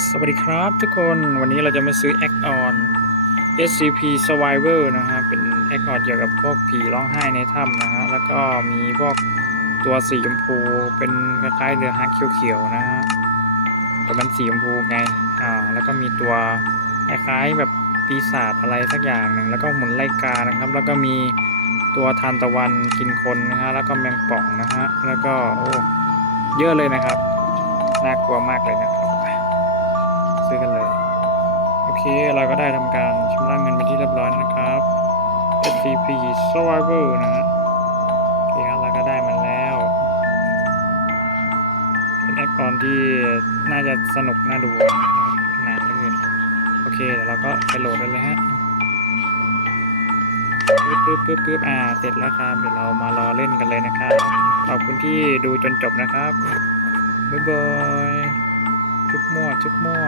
สวัสดีครับทุกคนวันนี้เราจะมาซื้อ Add on SCP Survivor นะฮะเป็น Add on เกี่ยวกับพวกผีร้องไห้ในถ้ำนะฮะแล้วก็มีพวกตัวสีชมพูเป็นคล้ายๆเรือฮักเขียวๆนะฮะแต่มันสีชมพูไงแล้วก็มีตัวคล้ายๆแบบปีศาจอะไรสักอย่างหนึ่งแล้วก็หมุนไล่กานะครับแล้วก็มีตัวทานตะวันกินคนนะฮะแล้วก็แมงป่องนะฮะแล้วก็โอ้เยอะเลยนะครับน่ากลัวมากเลยนะครับซื้อกันเลย โอเคเราก็ได้ทำการชำระเงินไปที่เรียบร้อยนะครับ SCP Survivor นะฮะโอเคครับเราก็ได้มันแล้วเป็นแอคตอนที่น่าจะสนุกน่าดูนานเหลือเกินโอเคเดี๋ยวเราก็ไปโหลดกันเลยฮะปึ๊บเสร็จแล้วครับเดี๋ยวเรามารอเล่นกันเลยนะครับขอบคุณที่ดูจนจบนะครับบ๊ายบายจุ๊บมั่ว